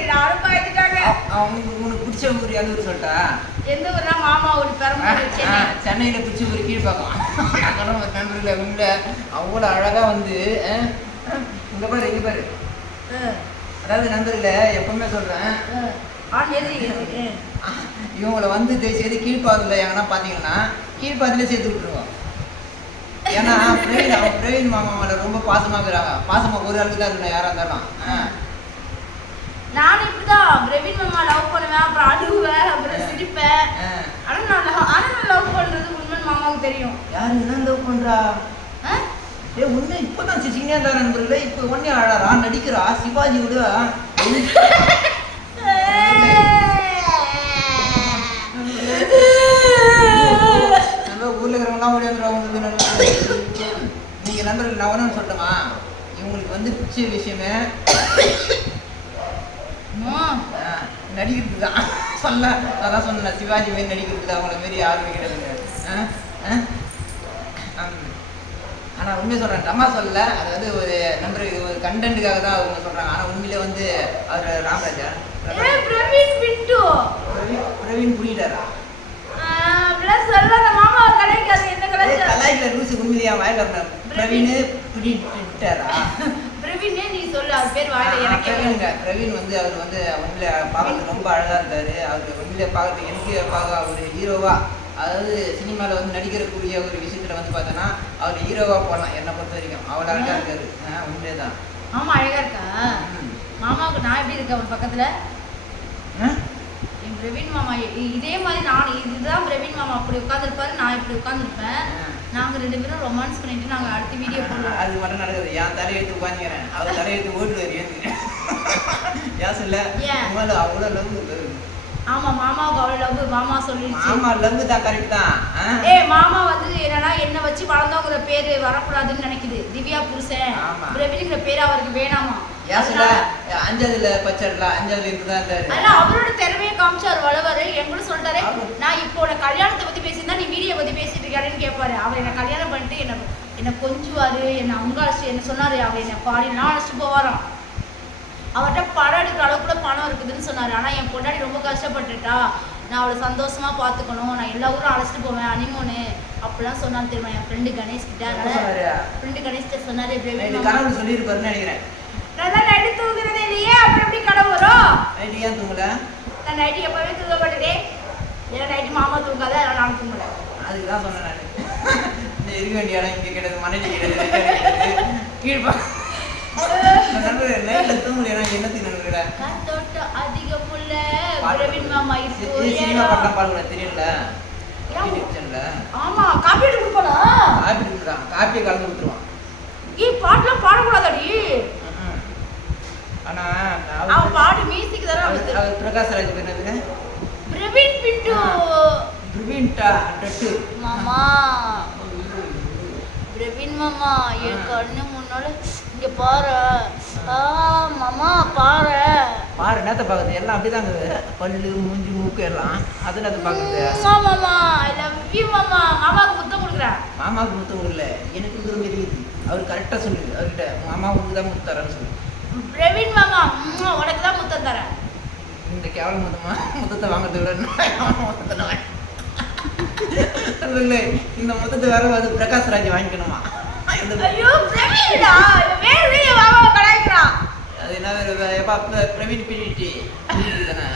எல்லாரும் பயந்துட்டாங்க. உனக்கு பிடிச்ச ஊர் எந்த ஊர் சொல்லிட்டா? எந்த ஊர்னா மாமா ஊர் பெரம்பலூர் சென்னை. சென்னையில பிடிச்ச ஊர் கீழ்பாக்கம். நண்பர்கள உள்ள அவ்வளோ அழகா வந்து இங்க பாரு இங்க பாரு. அதாவது நண்பர்கள எப்பவுமே சொல்றேன், இவங்களை வந்து தயவுசெய்து கீழ்பாதில் எங்கன்னா பார்த்தீங்கன்னா கீழ்பாதிலே சேர்த்து விட்டுருவோம். ஏன்னா பிரவீன் மாமா மேல ரொம்ப பாசமாக இருக்கிறாங்க. பாசமாக ஒரு ஆளுக்கு தான் இருக்கணும் யாராக இருந்தாலும். நானும் இப்படிதான் பிரவீன் மாமா லவ் பண்ணுவேன், அப்புறம் அழுவேன், அப்புறம் சிரிப்பேன். ஆனா நான் லவ் பண்றது உண்மைன்னு மாமாவுக்கு தெரியும். யாரு என்ன லவ் பண்றா? உண்மை இப்பதான் சிசிங்கா இருந்தா நண்பர்களே. இப்ப ஒன்னே அழறா, நடிக்கிறா, சிவாஜி விட ஊர்ல இருக்கிறவங்கலாம் ஓடியாந்துருவாங்க. நீங்க நண்பர்கள் நான் ஒன்னு சொல்லட்டுமா? இவங்களுக்கு வந்து பிடிச்ச விஷயமே நடிக்கிறது தான். சொல்ல அதான் சொன்னேன், சிவாஜி மாரி நடிக்கிறது அவங்கள மாரி யாருமே கிடையாதுங்க. ஆனால் உண்மையை சொல்கிறேன், அம்மா சொல்லல. அது வந்து ஒரு நண்பர் ஒரு கண்டென்ட்டுக்காக தான் அவங்க சொல்கிறாங்க. ஆனால் உண்மையிலே வந்து அவர் ராமராஜா பிரவீன் புரியிட்டாரா? கலாய்க்கிற லூசு உண்மையிலேயே வாயில வரணும். பிரவீன் புரியிட்டாரா? பிரவீனே நீ சொல்லு, அது பேர் வாயில எனக்கு. பிரவீன் வந்து அவர் வந்து உண்மையில பார்க்கறதுக்கு ரொம்ப அழகா இருக்காரு. அவருக்கு உண்மையிலே பார்க்கறதுக்கு எனக்கு பார்க்க ஒரு ஹீரோவா, அதாவது சினிமாவில் வந்து நடிக்கிறக்கூடிய ஒரு விஷயத்துல வந்து பார்த்தோன்னா அவர் ஹீரோவா போகலாம். என்னை பொறுத்த வரைக்கும் அவ்வளோ அழகா இருக்காரு. உண்மையே தான். ஆமா அழகா இருக்கா மாமாவுக்கு. நான் எப்படி இருக்கேன் அவர் பக்கத்துல? என் பிரவீன் மாமா இதே மாதிரி இதுதான் பிரவீன் மாமா அப்படி உட்காந்துருப்பாரு, நான் இப்படி உட்காந்துருப்பேன். நாங்க ரெண்டு பேரும் ரொமான்ஸ் பண்ணிட்டு நாங்க அடுத்த வீடியோ போடுவோம். அது மட்டும் நடக்குது. என் தலையெழுத்து உட்காந்துக்கிறேன், அவர் தலையெழுத்து ஓட்டுவார். ஏன் சொல்ல அவ்வளோ லவ். ஆமா மாமாவுக்கு அவ்வளோ லவ். மாமா சொல்லிடுச்சு. மாமா லவ் தான், கரெக்ட் தான். மாமா வந்து என்னன்னா என்ன வச்சு வளர்ந்தவங்கிற பேரு வரக்கூடாதுன்னு நினைக்குது. திவ்யா புருஷன் பிரவீன்ங்கிற பேரு அவருக்கு வேணாமா. அஞ்சாவதுல பச்சடல, அஞ்சாவதுல இருக்குதான் இருந்தாரு. அதனால அவரோட திறமையை காமிச்சாரு வளவரு. எங்கூட சொல்லிட்டாரு, நான் இப்போ உன கல்யாணத்தை பத்தி பேசியிருந்தா நீ வீடியோ பத்தி பேசிட்டு இருக்காருன்னு கேட்பாரு. அவர் என்ன கல்யாணம் பண்ணிட்டு என்ன கொஞ்சுவாரு, என்ன அங்க அழைச்சு என்ன சொன்னாரு, அவர் என்ன பாடினா அழைச்சிட்டு போவாராம். அவர்கிட்ட படம் எடுக்கிற அளவுக்கு கூட பணம் இருக்குதுன்னு சொன்னாரு. ஆனா என் பொண்டாடி ரொம்ப கஷ்டப்பட்டுட்டா, நான் அவளை சந்தோஷமா பாத்துக்கணும், நான் எல்லா ஊரும் அழைச்சிட்டு போவேன் அனிமோனு அப்படிலாம் சொன்னாலும் தெரியுமா என் ஃப்ரெண்டு கணேஷ் கிட்ட. ஃப்ரெண்டு கணேஷ் கிட்ட சொன்னாரு, சொல்லிருப்பாருன்னு நினைக்கிறேன். நான் நைட்டு தூங்குறதே இல்லையே, அப்புறம் எப்படி கடை வரும்? நைட்டு ஏன் தூங்கல? நான் நைட்டு எப்பவுமே தூங்க மாட்டேன். ஏன்னா நைட்டு மாமா தூங்காத, நான் தூங்கல. அதுக்கு தான் சொன்னேன் நான். இந்த இருக்க வேண்டிய இடம் இங்கே கிடையாது, மனைவி கிடையாது, கீழ்ப்பா நைட்ல தூங்கல. என்னத்துக்கு நண்பர்கள காத்தோட்டம் அதிகமுள்ள பிரவீன் மாமா இருக்கு. சினிமா படம் பாருங்க தெரியல. ஆமா காப்பி எடுத்து கொடுப்பானா? காப்பி எடுத்துறான், காப்பியை கலந்து கொடுத்துருவான். பாட்டுலாம் பாடக்கூடாதாடி? ஆனா அவன் பாட்டு மியூசிக் தானே. அவர் பிரகாஷ்ராஜ் பேர் என்னது? பிரவீன் பிண்டு. பிரவீன் டட்டு மாமா. பிரவீன் மாமா என் கண்ணு முன்னால இங்க பாரு. மாமா பாரு பாரு. நேத்த பாக்குது எல்லாம் அப்படிதாங்க, பல்லு மூஞ்சி மூக்கு எல்லாம் அதுல அது பாக்குது. மாமா ஐ லவ் யூ மாமா. மாமாவுக்கு முத்தம் கொடுக்குறேன். மாமாவுக்கு முத்தம் கொடுக்கல, எனக்கு இது தெரியுது. அவர் கரெக்டா சொல்லுது. அவர்கிட்ட மாமா உங்களுக்கு தான் முத்தம் தரேன்னு சொல்லு. பிரவீன் மாமா உனக்கு தான் முத்தம் தரேன். இந்த கேவல முத்தத்தை வாங்குறத விட முத்தத்தை இந்த முத்தத்தை வேற வந்து பிரகாஷ்ராஜ் வாங்கிக்கணுமா? ஐயோ பிரவீன்டா வேற வீடியோ மாமாவை கலாய்க்கிறான். அது என்ன பிரவீன் பிடிட்டி தானே.